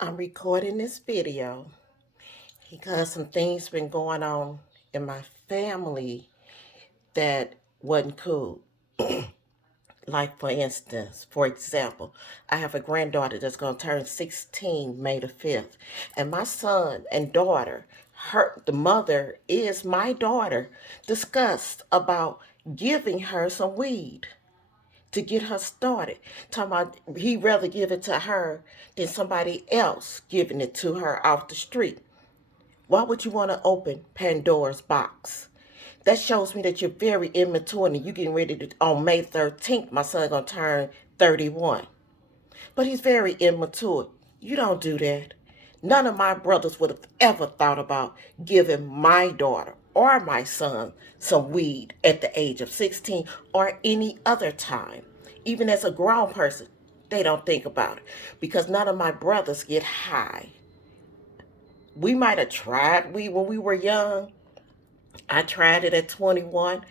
I'm recording this video because some things been going on in my family that wasn't cool. Like for example, I have a granddaughter that's gonna turn 16 May the 5th. And my son and daughter, the mother is my daughter, discussed about giving her some weed to get her started. Talking about he'd rather give it to her than somebody else giving it to her off the street. Why would you want to open Pandora's box? That shows me that you're very immature and you getting ready to, on May 13th, my son gonna turn 31. But he's very immature. You don't do that. None of my brothers would have ever thought about giving my daughter or my son some weed at the age of 16 or any other time. Even as a grown person, they don't think about it because none of my brothers get high. We might have tried weed when we were young. I tried it at 21,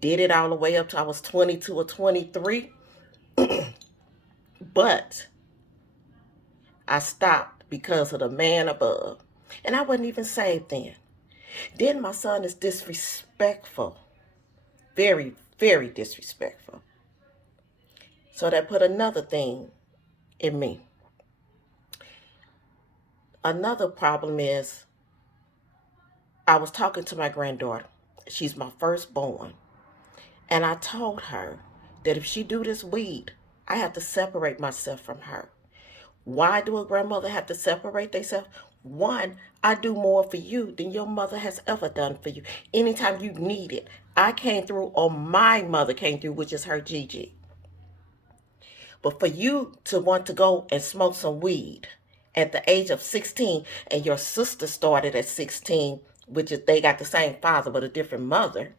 did it all the way up till I was 22 or 23, but I stopped because of the man above. And I wasn't even saved then. Then my son is disrespectful. Very, very disrespectful. So that put another thing in me. Another problem is I was talking to my granddaughter. She's my firstborn. And I told her that if she do this weed, I have to separate myself from her. Why do a grandmother have to separate themselves? One, I do more for you than your mother has ever done for you. Anytime you need it, I came through or my mother came through, which is her Gigi. But for you to want to go and smoke some weed at the age of 16 and your sister started at 16, which is they got the same father but a different mother,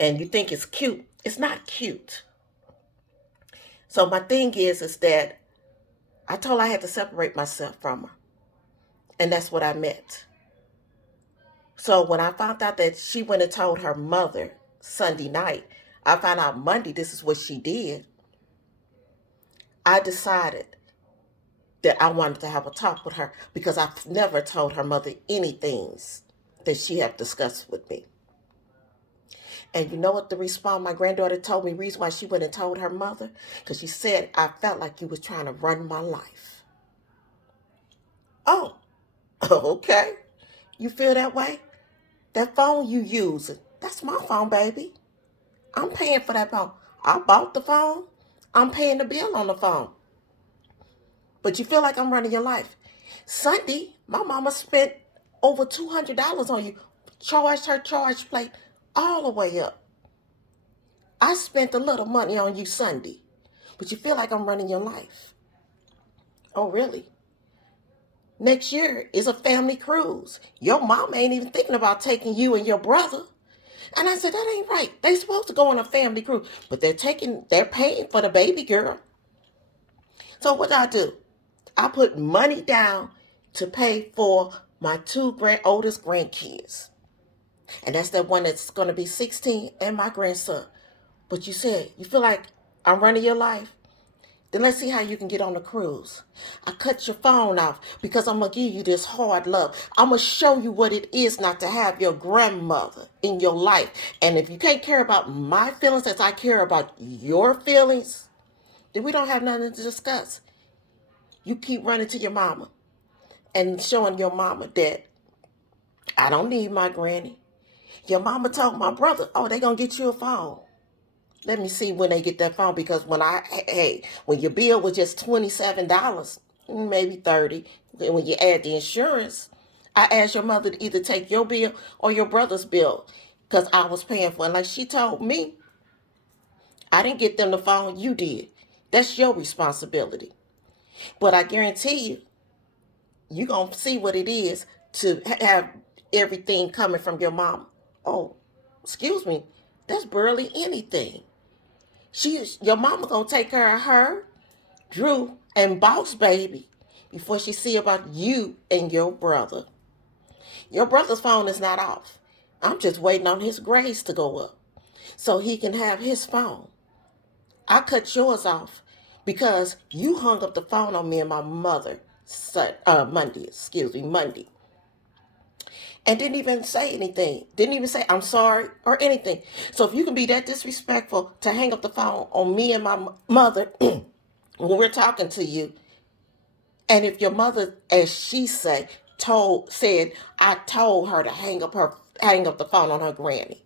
and you think it's cute, it's not cute. So my thing is that I told her I had to separate myself from her. And that's what I meant. So when I found out that she went and told her mother Sunday night, I found out Monday this is what she did. I decided that I wanted to have a talk with her because I've never told her mother anything that she had discussed with me. And you know what the response my granddaughter told me, reason why she went and told her mother? Because she said, I felt like you was trying to run my life. Oh, okay. You feel that way? That phone you using, that's my phone, baby. I'm paying for that phone. I bought the phone. I'm paying the bill on the phone. But you feel like I'm running your life. Sunday, my mama spent over $200 on you. Charged her charge plate all the way up. I spent a little money on you Sunday. But you feel like I'm running your life. Oh, really? Next year is a family cruise. Your mom ain't even thinking about taking you and your brother. And I said, that ain't right. They supposed to go on a family cruise, but they're paying for the baby girl. So what do? I put money down to pay for my two oldest grandkids. And that's the one that's going to be 16 and my grandson. But you said, you feel like I'm running your life? Then let's see how you can get on the cruise. I cut your phone off because I'm going to give you this hard love. I'm going to show you what it is not to have your grandmother in your life. And if you can't care about my feelings as I care about your feelings, then we don't have nothing to discuss. You keep running to your mama and showing your mama that I don't need my granny. Your mama told my brother, oh, they going to get you a phone. Let me see when they get that phone because when your bill was just $27, maybe 30, when you add the insurance, I asked your mother to either take your bill or your brother's bill because I was paying for it. Like she told me, I didn't get them the phone, you did. That's your responsibility. But I guarantee you, you're going to see what it is to have everything coming from your mom. Oh, excuse me, that's barely anything. Your mama gonna take care of her, Drew, and Boss Baby before she see about you and your brother. Your brother's phone is not off. I'm just waiting on his grades to go up so he can have his phone. I cut yours off because you hung up the phone on me and my mother Monday. And didn't even say anything. Didn't even say I'm sorry or anything. So if you can be that disrespectful to hang up the phone on me and my mother when we're talking to you, and if your mother, as she said, I told her to hang up the phone on her granny.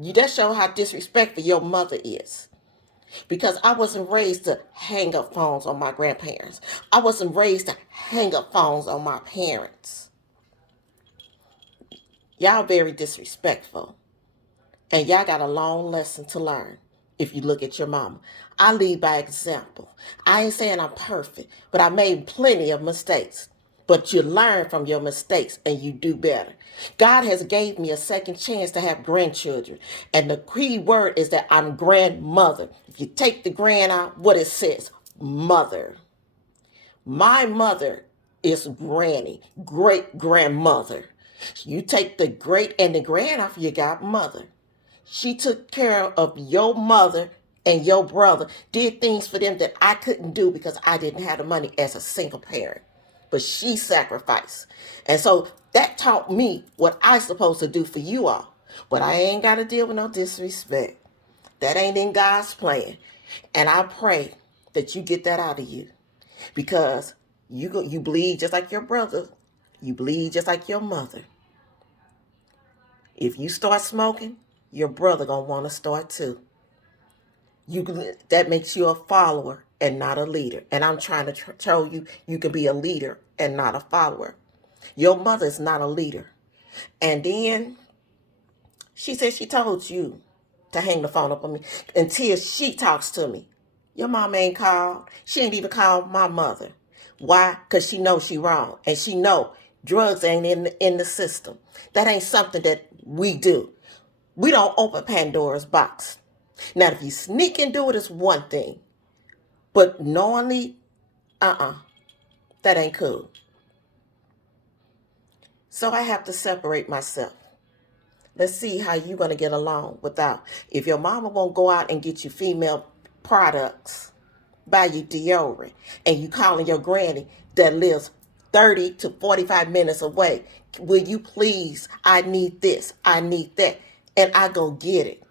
You just show how disrespectful your mother is. Because I wasn't raised to hang up phones on my grandparents. I wasn't raised to hang up phones on my parents. Y'all very disrespectful. And y'all got a long lesson to learn if you look at your mama. I lead by example. I ain't saying I'm perfect, but I made plenty of mistakes. But you learn from your mistakes and you do better. God has gave me a second chance to have grandchildren. And the key word is that I'm grandmother. If you take the grand out, what it says, mother. My mother is granny, great grandmother. You take the great and the grand off, you got mother. She took care of your mother and your brother, did things for them that I couldn't do because I didn't have the money as a single parent. But she sacrificed. And so that taught me what I supposed to do for you all. But I ain't got to deal with no disrespect. That ain't in God's plan. And I pray that you get that out of you. Because you bleed just like your brother. You bleed just like your mother. If you start smoking, your brother gonna want to start too. That makes you a follower and not a leader. And I'm trying to show you you can be a leader and not a follower. Your mother is not a leader. And then she said she told you to hang the phone up on me until she talks to me. Your mom ain't called. She ain't even called my mother. Why? Because she knows she wrong. And she know drugs ain't in the system. That ain't something that we do. We don't open Pandora's box. Now, if you sneak and do it, it's one thing. But knowingly, that ain't cool. So I have to separate myself. Let's see how you're going to get along without. If your mama won't go out and get you female products, buy you deodorant, and you calling your granny that lives 30 to 45 minutes away, will you please, I need this, I need that, and I go get it.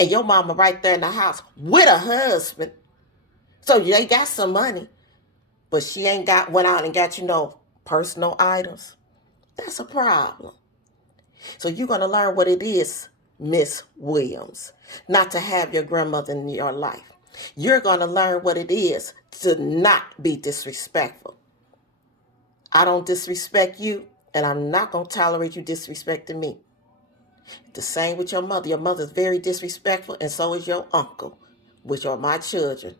And your mama right there in the house with a husband. So they got some money, but she ain't went out and got personal items. That's a problem. So you're going to learn what it is, Miss Williams, not to have your grandmother in your life. You're going to learn what it is to not be disrespectful. I don't disrespect you, and I'm not going to tolerate you disrespecting me. The same with your mother. Your mother's very disrespectful, and so is your uncle, which are my children.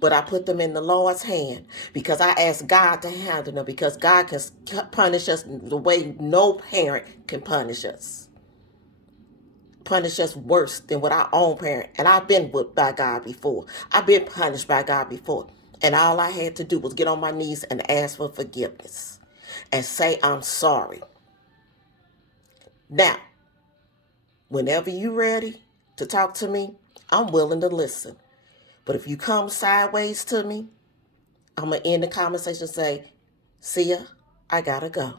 But I put them in the Lord's hand because I asked God to handle them, because God can punish us the way no parent can punish us. Punish us worse than what our own parent. And I've been whipped by God before. I've been punished by God before. And all I had to do was get on my knees and ask for forgiveness and say I'm sorry. Now, whenever you're ready to talk to me, I'm willing to listen. But if you come sideways to me, I'm going to end the conversation and say, see ya, I gotta go.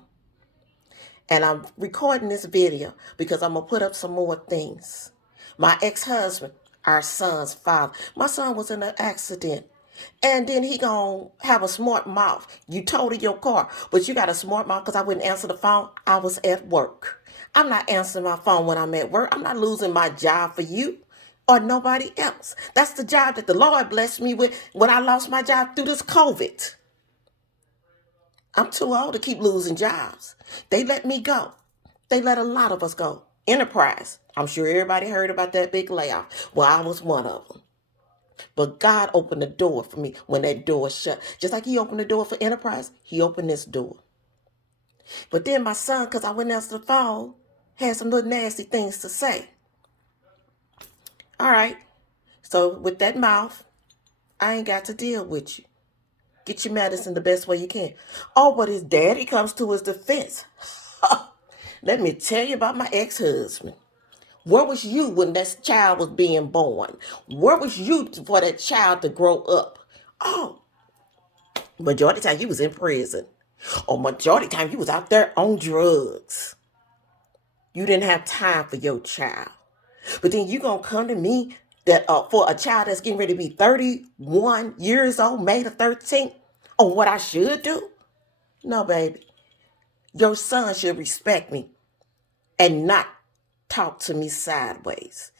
And I'm recording this video because I'm going to put up some more things. My ex-husband, our son's father. My son was in an accident. And then he gonna have a smart mouth. You totaled your car, but you got a smart mouth because I wouldn't answer the phone. I was at work. I'm not answering my phone when I'm at work. I'm not losing my job for you or nobody else. That's the job that the Lord blessed me with when I lost my job through this COVID. I'm too old to keep losing jobs. They let me go. They let a lot of us go. Enterprise. I'm sure everybody heard about that big layoff. Well, I was one of them. But God opened the door for me when that door shut. Just like he opened the door for Enterprise, he opened this door. But then my son, because I wouldn't answer the phone, had some little nasty things to say. All right. So with that mouth, I ain't got to deal with you. Get your medicine the best way you can. Oh, but his daddy comes to his defense. Let me tell you about my ex-husband. Where was you when that child was being born? Where was you for that child to grow up? Oh, Majority of the time you was in prison. Or majority of the time you was out there on drugs. You didn't have time for your child. But then you gonna come to me that for a child that's getting ready to be 31 years old, May the 13th, on what I should do? No, baby. Your son should respect me and not talk to me sideways.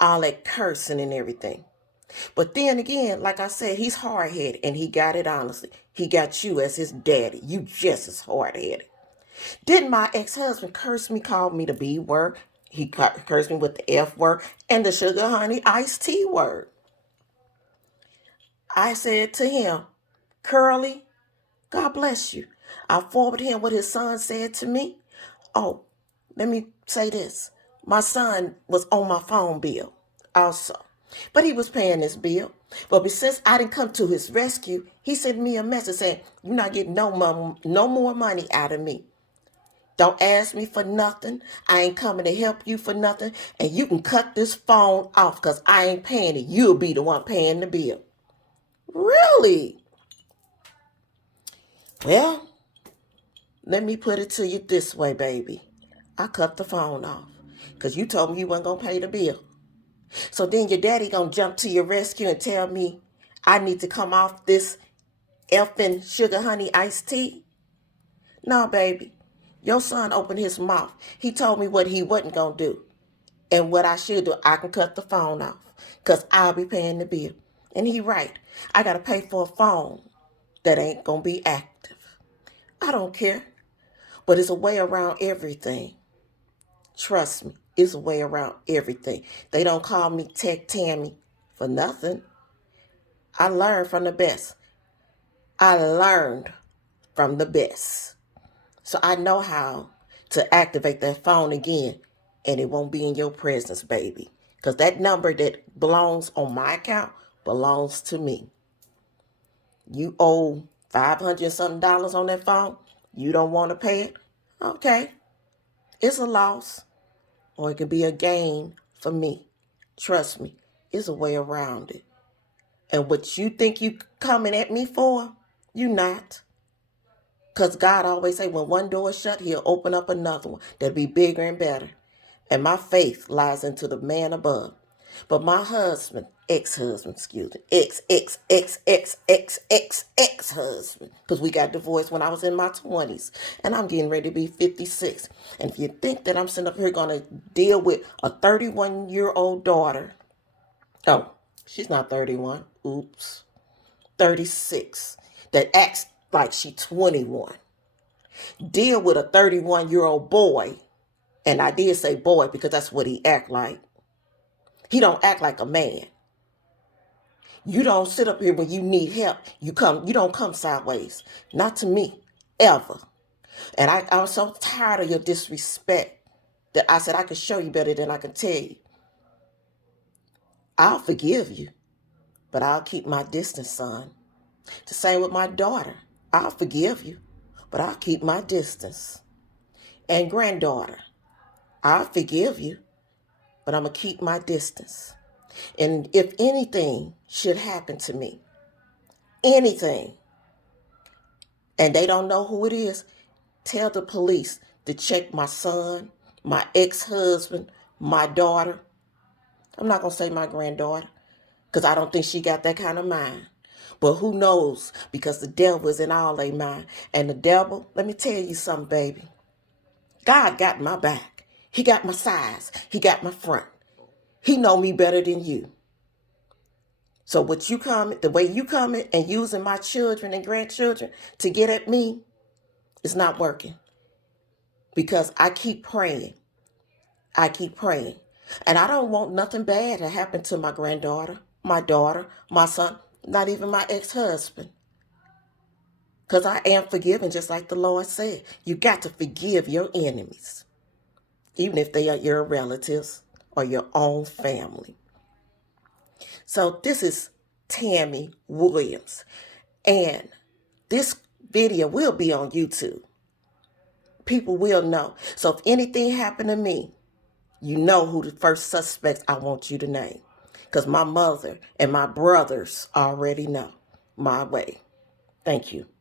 All that cursing and everything. But then again, like I said, he's hard-headed, and he got it honestly. He got you as his daddy. You just as hard-headed. Didn't my ex-husband curse me, called me the B word? He cursed me with the F word and the sugar honey iced tea word. I said to him, Curly, God bless you. I forwarded him what his son said to me. Oh, let me say this. My son was on my phone bill also. But he was paying this bill. But since I didn't come to his rescue, he sent me a message saying, you're not getting no more money out of me. Don't ask me for nothing. I ain't coming to help you for nothing. And you can cut this phone off because I ain't paying it. You'll be the one paying the bill. Really? Well, let me put it to you this way, baby. I cut the phone off because you told me you weren't going to pay the bill. So then your daddy going to jump to your rescue and tell me I need to come off this effing sugar honey iced tea? No, baby. Your son opened his mouth. He told me what he wasn't going to do. And what I should do, I can cut the phone off because I'll be paying the bill. And he right. I got to pay for a phone that ain't going to be active. I don't care. But it's a way around everything. Trust me, it's a way around everything. They don't call me Tech Tammy for nothing. I learned from the best. I learned from the best. So I know how to activate that phone again, and it won't be in your presence, baby. Because that number that belongs on my account belongs to me. You owe $500 something on that phone. You don't want to pay it? Okay. It's a loss. Or it could be a gain for me. Trust me, it's a way around it. And what you think you coming at me for, you not. Because God always say when one door is shut, he'll open up another one that'll be bigger and better. And my faith lies into the man above. But my husband, ex-husband, ex-husband, because we got divorced when I was in my 20s, and I'm getting ready to be 56. And if you think that I'm sitting up here going to deal with a 31-year-old daughter, oh, she's not 31, oops, 36, that acts like she's 21. Deal with a 31-year-old boy, and I did say boy because that's what he act like. He don't act like a man. You don't sit up here when you need help. You don't come sideways. Not to me, ever. And I'm so tired of your disrespect that I said I could show you better than I can tell you. I'll forgive you, but I'll keep my distance, son. The same with my daughter. I'll forgive you, but I'll keep my distance. And granddaughter, I'll forgive you, but I'm going to keep my distance. And if anything should happen to me, anything, and they don't know who it is, tell the police to check my son, my ex-husband, my daughter. I'm not going to say my granddaughter because I don't think she got that kind of mind. But who knows? Because the devil is in all their mind. And the devil, let me tell you something, baby. God got my back. He got my size. He got my front. He know me better than you. So the way you coming and using my children and grandchildren to get at me, it's not working. Because I keep praying. I keep praying. And I don't want nothing bad to happen to my granddaughter, my daughter, my son, not even my ex-husband. Because I am forgiven, just like the Lord said. You got to forgive your enemies, even if they are your relatives or your own family. So this is Tammy Williams. And this video will be on YouTube. People will know. So if anything happened to me, you know who the first suspects I want you to name. Because my mother and my brothers already know my way. Thank you.